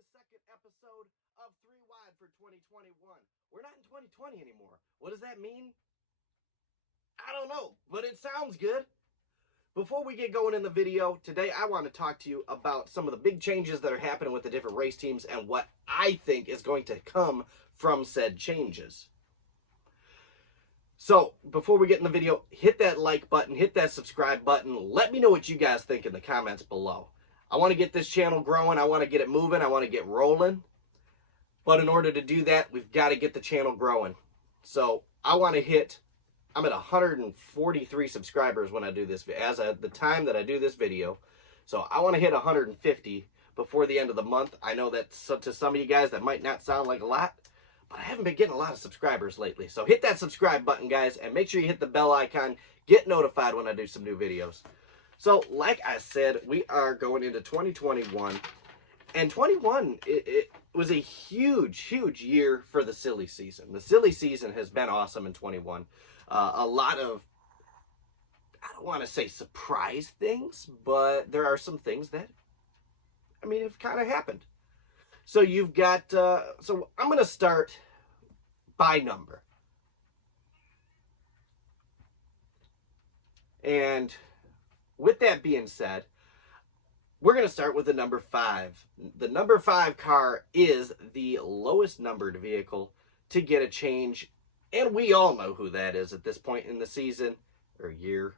the second episode of 3 Wide for 2021. We're not in 2020 anymore. What does that mean? I don't know, but it sounds good. Before we get going in the video, today I want to talk to you about some of the big changes that are happening with the different race teams and what I think is going to come from said changes. So, before we get in the video, hit that like button, hit that subscribe button. Let me know what you guys think in the comments below. I want to get this channel growing. I want to get it moving. I want to get rolling. But in order to do that, we've got to get the channel growing. So, I'm at 143 subscribers when I do this, as of the time that I do this video. So, I want to hit 150 before the end of the month. I know that to some of you guys, that might not sound like a lot, but I haven't been getting a lot of subscribers lately. So hit that subscribe button, guys, and make sure you hit the bell icon. Get notified when I do some new videos. So, like I said, we are going into 2021. And 21, it was a huge, huge year for the silly season. The silly season has been awesome in 21. A lot of, I don't want to say surprise things, but there are some things that, have kind of happened. So you've got, so I'm going to start by number. And with that being said, we're going to start with the number 5. The number 5 car is the lowest numbered vehicle to get a change. And we all know who that is at this point in the season or year.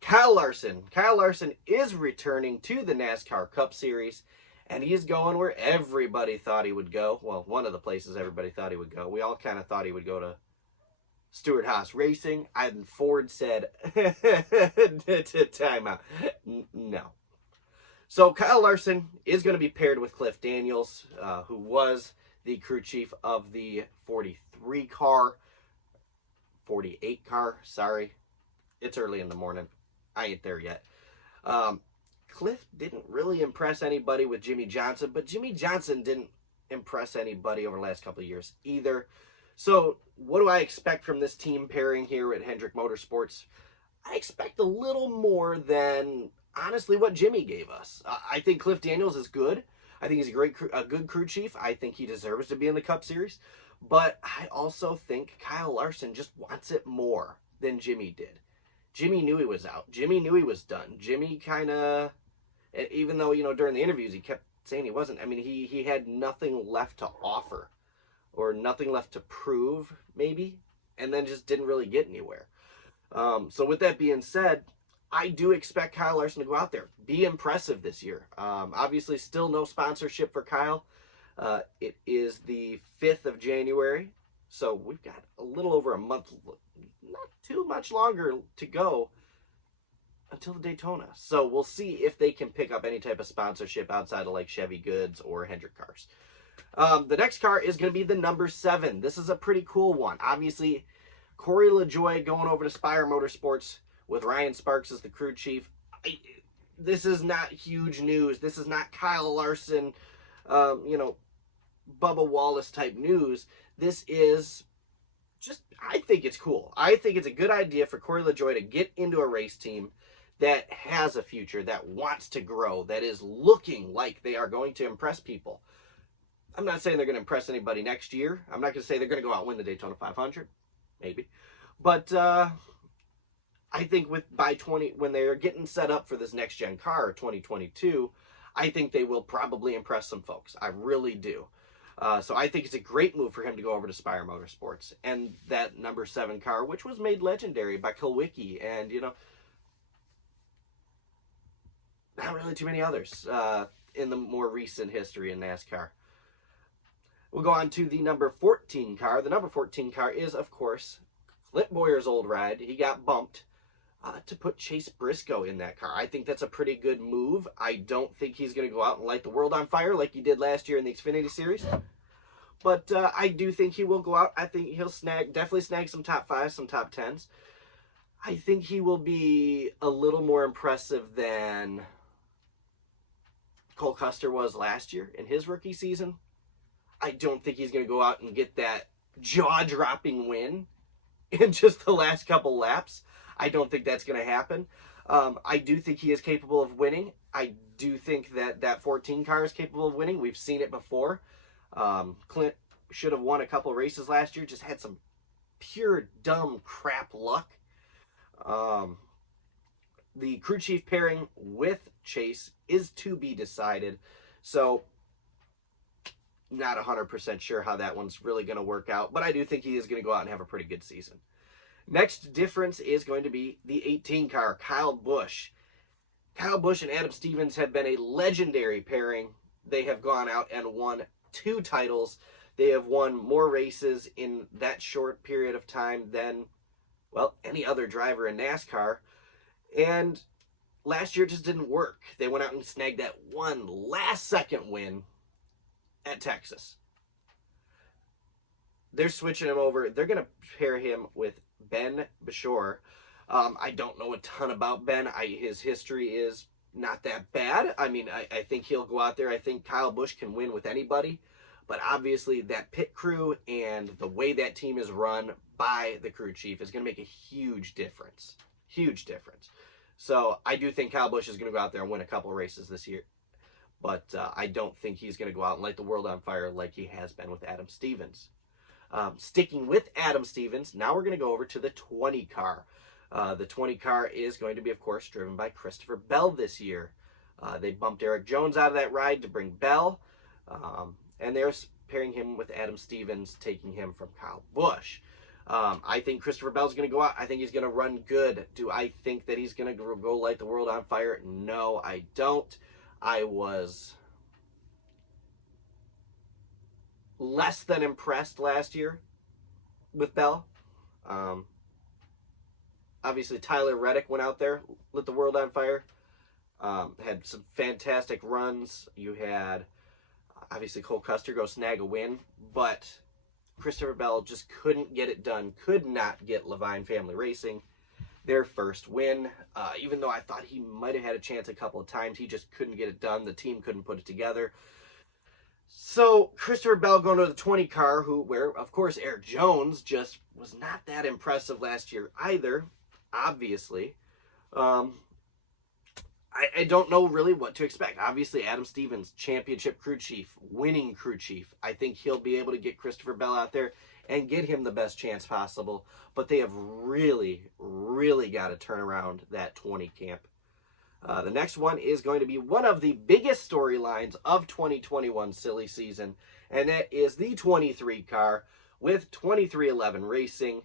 Kyle Larson. Kyle Larson is returning to the NASCAR Cup Series. And he's going where everybody thought he would go. Well, one of the places everybody thought he would go. We all kind of thought he would go to Stewart-Haas Racing. And Ford said, time out. No. So Kyle Larson is going to be paired with Cliff Daniels, who was the crew chief of the 43 car. 48 car, sorry. It's early in the morning. I ain't there yet. Cliff didn't really impress anybody with Jimmy Johnson, but Jimmy Johnson didn't impress anybody over the last couple of years either. So what do I expect from this team pairing here at Hendrick Motorsports? I expect a little more than, honestly, what Jimmy gave us. I think Cliff Daniels is good. I think he's a good crew chief. I think he deserves to be in the Cup Series. But I also think Kyle Larson just wants it more than Jimmy did. Jimmy knew he was out. Jimmy knew he was done. Jimmy kind of, even though, during the interviews he kept saying he wasn't, he had nothing left to offer or nothing left to prove, maybe, and then just didn't really get anywhere. So with that being said, I do expect Kyle Larson to go out there, be impressive this year. Obviously, still no sponsorship for Kyle. It is the 5th of January, so we've got a little over a month, not too much longer to go until the Daytona. So we'll see if they can pick up any type of sponsorship outside of like Chevy Goods or Hendrick cars. The next car is going to be the number 7. This is a pretty cool one. Obviously, Corey Lejoy going over to Spire Motorsports with Ryan Sparks as the crew chief. This is not huge news. This is not Kyle Larson, Bubba Wallace type news. This is just, I think it's cool. I think it's a good idea for Corey Lejoy to get into a race team that has a future, that wants to grow, that is looking like they are going to impress people. I'm not saying they're going to impress anybody next year. I'm not going to say they're going to go out and win the Daytona 500. Maybe. But I think when they're getting set up for this next-gen car, 2022, I think they will probably impress some folks. I really do. So I think it's a great move for him to go over to Spire Motorsports. And that number 7 car, which was made legendary by Kulwicki and, not really too many others in the more recent history in NASCAR. We'll go on to the number 14 car. The number 14 car is, of course, Clint Bowyer's old ride. He got bumped to put Chase Briscoe in that car. I think that's a pretty good move. I don't think he's going to go out and light the world on fire like he did last year in the Xfinity Series. But I do think he will go out. I think he'll definitely snag some top 5s, some top 10s. I think he will be a little more impressive than Cole Custer was last year in his rookie season. I don't think he's going to go out and get that jaw-dropping win in just the last couple laps. I don't think that's going to happen. I do think he is capable of winning. I do think that 14 car is capable of winning. We've seen it before. Clint should have won a couple races last year, just had some pure dumb crap luck. The crew chief pairing with Chase is to be decided, so not 100% sure how that one's really going to work out, but I do think he is going to go out and have a pretty good season. Next difference is going to be the 18 car, Kyle Busch. Kyle Busch and Adam Stevens have been a legendary pairing. They have gone out and won 2 titles. They have won more races in that short period of time than, well, any other driver in NASCAR. And last year just didn't work. They went out and snagged that one last-second win at Texas. They're switching him over. They're going to pair him with Ben Beshore. I don't know a ton about Ben. His history is not that bad. I mean, I think he'll go out there. I think Kyle Busch can win with anybody. But obviously, that pit crew and the way that team is run by the crew chief is going to make a huge difference. Huge difference. So I do think Kyle Busch is going to go out there and win a couple races this year. But I don't think he's going to go out and light the world on fire like he has been with Adam Stevens. Sticking with Adam Stevens, now we're going to go over to the 20 car. The 20 car is going to be, of course, driven by Christopher Bell this year. They bumped Eric Jones out of that ride to bring Bell. And they're pairing him with Adam Stevens, taking him from Kyle Busch. I think Christopher Bell's going to go out. I think he's going to run good. Do I think that he's going to go light the world on fire? No, I don't. I was less than impressed last year with Bell. Obviously, Tyler Reddick went out there, lit the world on fire. Had some fantastic runs. You had, obviously, Cole Custer go snag a win, but Christopher Bell just couldn't get it done, could not get Levine Family Racing their first win. Even though I thought he might have had a chance a couple of times, he just couldn't get it done. The team couldn't put it together. So Christopher Bell going to the 20 car, where, of course, Eric Jones just was not that impressive last year either, obviously. I don't know really what to expect. Obviously, Adam Stevens, championship crew chief, winning crew chief. I think he'll be able to get Christopher Bell out there and get him the best chance possible. But they have really, really got to turn around that 20 camp. The next one is going to be one of the biggest storylines of 2021 silly season, and that is the 23 car with 2311 Racing,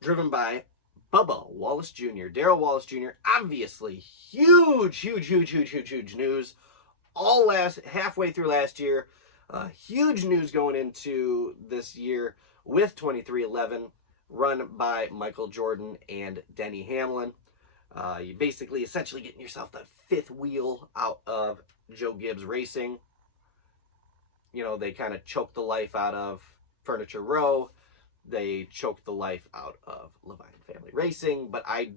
driven by Bubba Wallace Jr., Darrell Wallace Jr., obviously huge news all halfway through last year. Huge news going into this year with 2311, run by Michael Jordan and Denny Hamlin. You basically essentially getting yourself the 5th wheel out of Joe Gibbs Racing. You know, they kind of choked the life out of Furniture Row. They choked the life out of Levine Family Racing, but I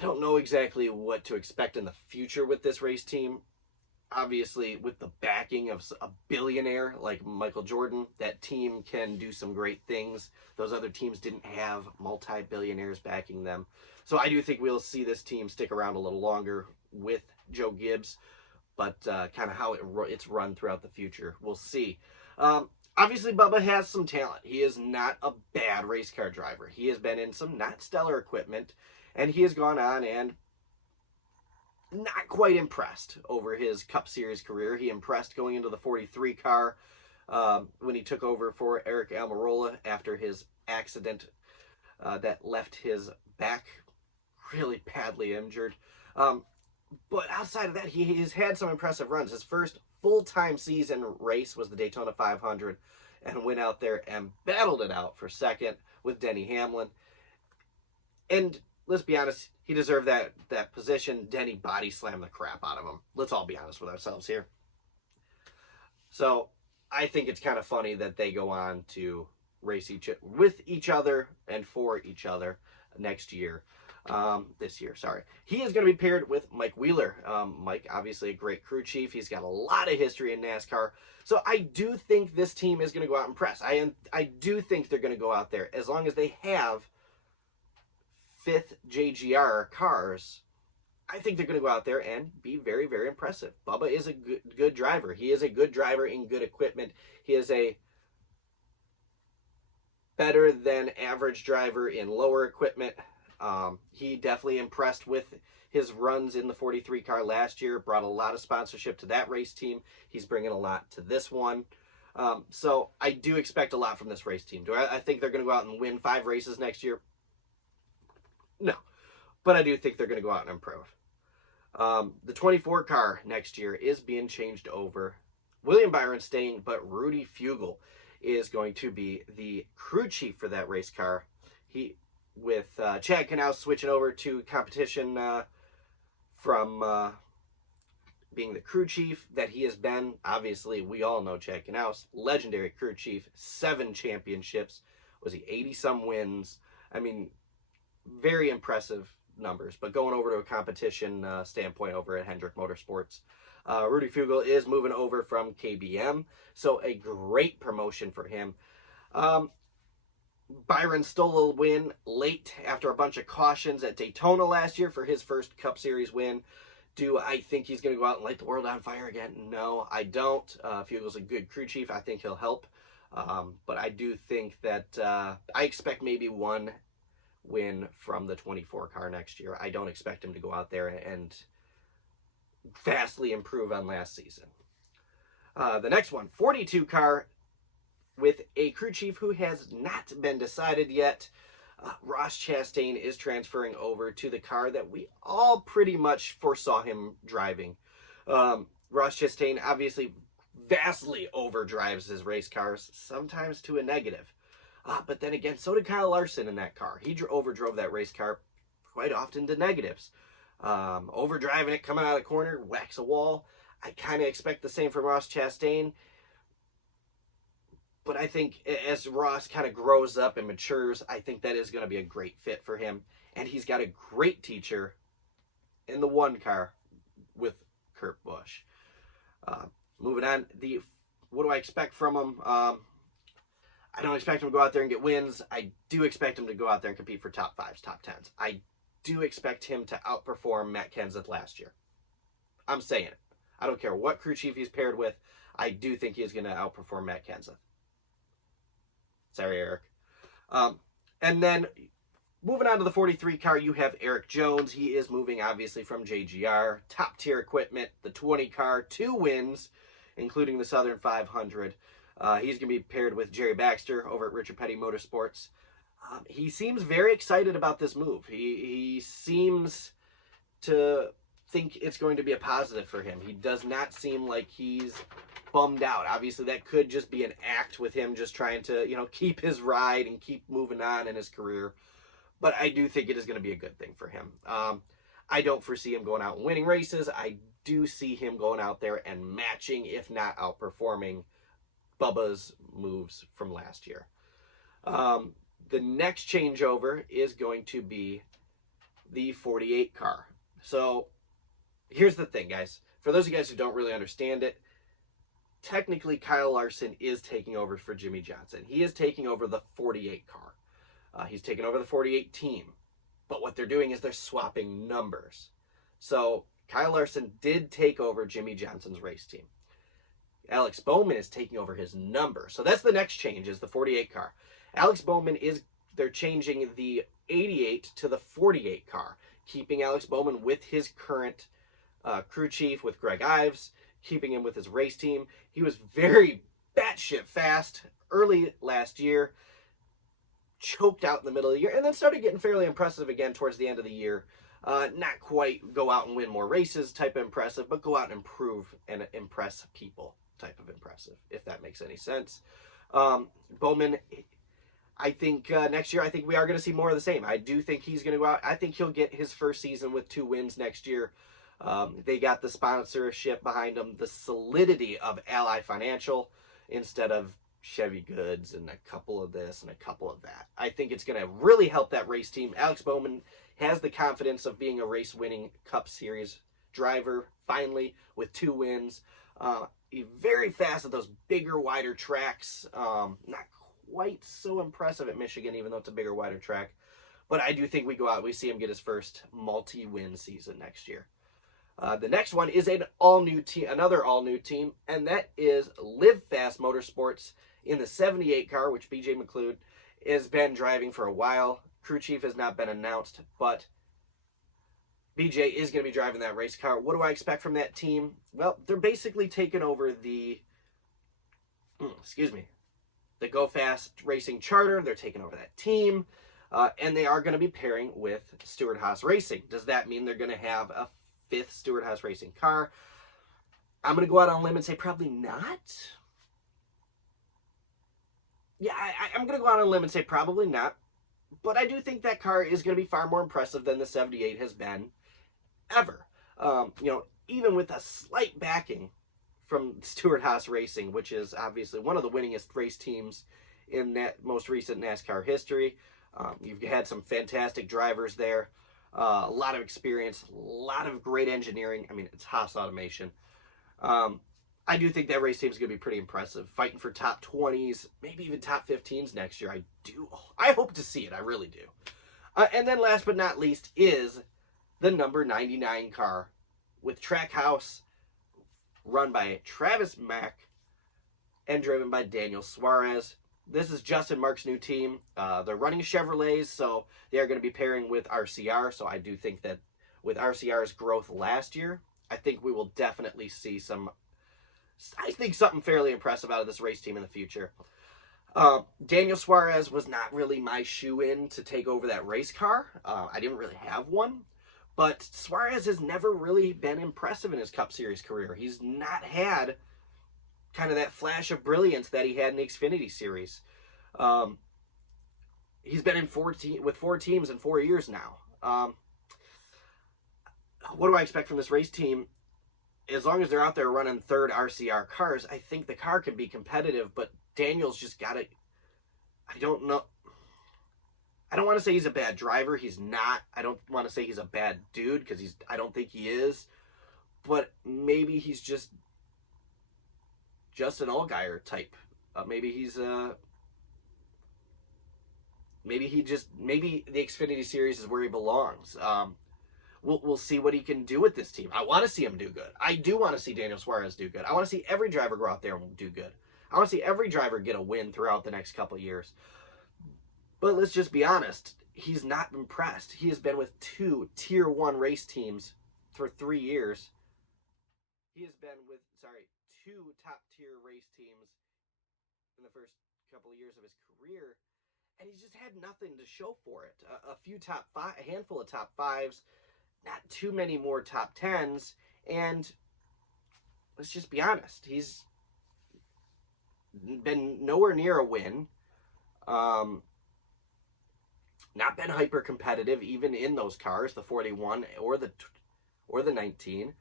don't know exactly what to expect in the future with this race team. Obviously, with the backing of a billionaire like Michael Jordan, that team can do some great things. Those other teams didn't have multi-billionaires backing them. So I do think we'll see this team stick around a little longer with Joe Gibbs, but kind of how it's run throughout the future, we'll see. Obviously, Bubba has some talent. He is not a bad race car driver. He has been in some not stellar equipment, and he has gone on and not quite impressed over his Cup Series career. He impressed going into the 43 car when he took over for Eric Almirola after his accident that left his back really badly injured. But outside of that, he has had some impressive runs. His first full-time season race was the Daytona 500, and went out there and battled it out for second with Denny Hamlin. And let's be honest, he deserved that position. Denny body slammed the crap out of him. Let's all be honest with ourselves here. So I think it's kind of funny that they go on to race with each other and for each other next year. This year, sorry. He is going to be paired with Mike Wheeler. Mike, obviously a great crew chief. He's got a lot of history in NASCAR. So I do think this team is going to go out and press. I do think they're going to go out there as long as they have fifth JGR cars, I think they're going to go out there and be very, very impressive. Bubba is a good driver. He is a good driver in good equipment. He is a better than average driver in lower equipment. He definitely impressed with his runs in the 43 car last year, brought a lot of sponsorship to that race team. He's bringing a lot to this one. So I do expect a lot from this race team. Do I think they're going to go out and win 5 races next year? No. But I do think they're going to go out and improve. The 24 car next year is being changed over. William Byron's staying, but Rudy Fugle is going to be the crew chief for that race car. With Chad Knaus switching over to competition from being the crew chief that he has been. Obviously, we all know Chad Knaus, legendary crew chief, 7 championships. Was he 80-some wins? I mean, very impressive numbers. But going over to a competition standpoint over at Hendrick Motorsports, Rudy Fugle is moving over from KBM. So a great promotion for him. Byron stole a win late after a bunch of cautions at Daytona last year for his first Cup Series win. Do I think he's going to go out and light the world on fire again? No, I don't. Fugle's a good crew chief. I think he'll help. But I do think that I expect maybe 1 win from the 24 car next year. I don't expect him to go out there and vastly improve on last season. The next one, 42 car, with a crew chief who has not been decided yet. Ross Chastain is transferring over to the car that we all pretty much foresaw him driving. Ross Chastain obviously vastly overdrives his race cars, sometimes to a negative. But then again, so did Kyle Larson in that car. He overdrove that race car quite often to negatives. Overdriving it, coming out of the corner, whacks a wall. I kind of expect the same from Ross Chastain. But I think as Ross kind of grows up and matures, I think that is going to be a great fit for him. And he's got a great teacher in the 1 car with Kurt Busch. Moving on, what do I expect from him? I don't expect him to go out there and get wins. I do expect him to go out there and compete for top 5s, top 10s. I do expect him to outperform Matt Kenseth last year. I'm saying it. I don't care what crew chief he's paired with. I do think he's going to outperform Matt Kenseth. Sorry, Eric. And then moving on to the 43 car, you have Eric Jones. He is moving, obviously, from JGR. Top-tier equipment. The 20 car, 2 wins, including the Southern 500. He's going to be paired with Jerry Baxter over at Richard Petty Motorsports. He seems very excited about this move. He seems to think it's going to be a positive for him. He does not seem like he's bummed out. Obviously, that could just be an act with him just trying to, keep his ride and keep moving on in his career. But I do think it is going to be a good thing for him. I don't foresee him going out and winning races. I do see him going out there and matching, if not outperforming, Bubba's moves from last year. The next changeover is going to be the 48 car. So here's the thing, guys. For those of you guys who don't really understand it, technically Kyle Larson is taking over for Jimmy Johnson. He is taking over the 48 car. He's taking over the 48 team. But what they're doing is they're swapping numbers. So Kyle Larson did take over Jimmy Johnson's race team. Alex Bowman is taking over his number. So that's the next change, is the 48 car. Alex Bowman they're changing the 88 to the 48 car, keeping Alex Bowman with his current crew chief, with Greg Ives, keeping him with his race team. He was very batshit fast early last year, choked out in the middle of the year, and then started getting fairly impressive again towards the end of the year. Not quite go out and win more races type of impressive, but go out and improve and impress people type of impressive, if that makes any sense. Bowman, I think next year, I think we are going to see more of the same. I do think he's going to go out. I think he'll get his first season with 2 wins next year. They got the sponsorship behind them, the solidity of Ally Financial instead of Chevy Goods and a couple of this and a couple of that. I think it's going to really help that race team. Alex Bowman has the confidence of being a race-winning Cup Series driver, finally, with 2 wins. He's very fast at those bigger, wider tracks. Not quite so impressive at Michigan, even though it's a bigger, wider track. But I do think we go out, we see him get his first multi-win season next year. The next one is an all-new team, another all-new team, and that is Live Fast Motorsports in the 78 car, which BJ McLeod has been driving for a while. Crew chief has not been announced, but BJ is going to be driving that race car. What do I expect from that team? Well, they're basically taking over the, the Go Fast Racing charter. They're taking over that team, and they are going to be pairing with Stewart-Haas Racing. Does that mean they're going to have a fifth Stewart-Haas Racing car? I'm going to go out on a limb and say probably not. Yeah, I'm going to go out on a limb and say probably not. But I do think that car is going to be far more impressive than the 78 has been ever. Even with a slight backing from Stewart-Haas Racing, which is obviously one of the winningest race teams in that most recent NASCAR history. You've had some fantastic drivers there, a lot of experience, a lot of great engineering. I mean, it's Haas Automation. I do think that race team is going to be pretty impressive, fighting for top 20s, maybe even top 15s next year. I hope to see it. I really do. And then last but not least is the number 99 car with Trackhouse, run by Travis Mack and driven by Daniel Suarez. This is Justin Marks' new team. They're running Chevrolets, so they are going to be pairing with RCR. So I do think that with RCR's growth last year, I think we will definitely see something fairly impressive out of this race team in the future. Daniel Suarez was not really my shoe-in to take over that race car. I didn't really have one. But Suarez has never really been impressive in his Cup Series career. He's not had kind of that flash of brilliance that he had in the Xfinity Series. He's been with 4 teams in 4 years now. What do I expect from this race team? As long as they're out there running third RCR cars, I think the car can be competitive, but Daniel's just got to, I don't know. I don't want to say he's a bad driver. He's not. I don't want to say he's a bad dude because I don't think he is. But maybe he's just an Allgaier type. Maybe the Xfinity Series is where he belongs. We'll see what he can do with this team. I want to see him do good. I do want to see Daniel Suarez do good. I want to see every driver go out there and do good. I want to see every driver get a win throughout the next couple of years. But let's just be honest. He's not impressed. He has been with 2 Tier 1 race teams for 3 years. He has been with, 2 top-tier race teams in the first couple of years of his career. And he's just had nothing to show for it. A handful of top 5s. Not too many more top 10s, and let's just be honest, he's been nowhere near a win, not been hyper competitive even in those cars, the 41 or the 19,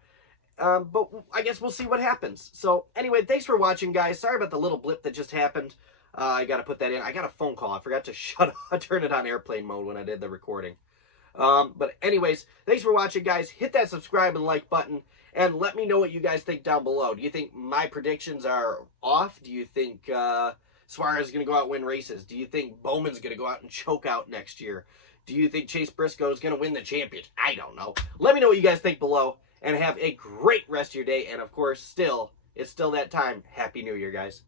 but I guess we'll see what happens. So anyway, thanks for watching, guys. Sorry about the little blip that just happened. I got to put that in. I got a phone call. I forgot to turn it on airplane mode when I did the recording. But anyways, thanks for watching, guys. Hit that subscribe and like button, and let me know what you guys think down below. Do you think my predictions are off? Do you think Suarez is going to go out and win races? Do you think Bowman's going to go out and choke out next year? Do you think Chase Briscoe is going to win the championship? I don't know. Let me know what you guys think below, and have a great rest of your day. And of course, it's still that time. Happy New Year, guys.